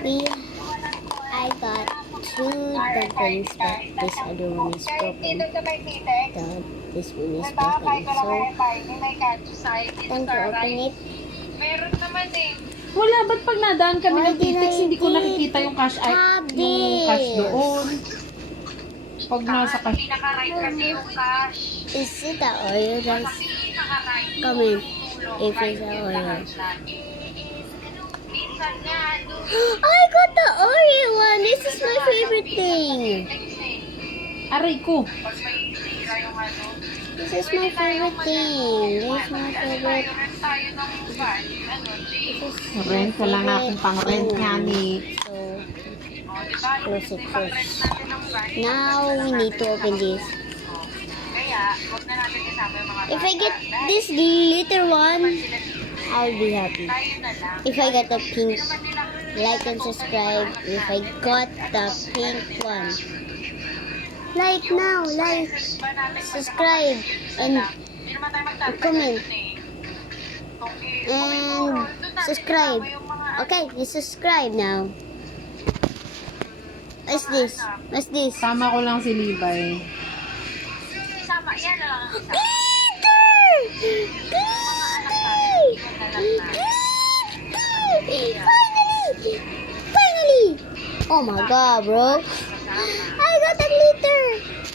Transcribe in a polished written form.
I got two dumplings, but this other one is broken. This one is broken. So, time to open it. Meron naman eh. Wala, ba't pag nadaan kami Why ng titix, hindi ko did I nakikita yung cash, have yung cash this? doon. Pag nasa cash, Pinaka-right kasi yung cash. Is it the oil, guys? Pinaka-right. Comment if it's the oil. Minsan nga, I got the Oreo one. This is my favorite thing. aray ko. pag may sira yung ano. This is my favorite thing. This is my favorite. Rent tayo ng van. Ano, G. This is Rent, wala nga akong pang-rent nga ni. So, O, di ba? Yung close it pang-rent first. natin ng van. Now we need to open this. Kaya, huwag na natin isama yung mga If I get bata. this little one, I'll be happy. Tayo na lang. If I get the pink, like and subscribe. If I got the pink one, like now, like, Ba natin subscribe, and Hindi naman tayo magtatagal comment. dun eh. Okay. and subscribe. Okay, you subscribe now. What's this? What's this? Tama ko lang si Levi. Isama, yan na lang ang isama. Glitter! Glitter! Finally! Finally! Oh my god, bro.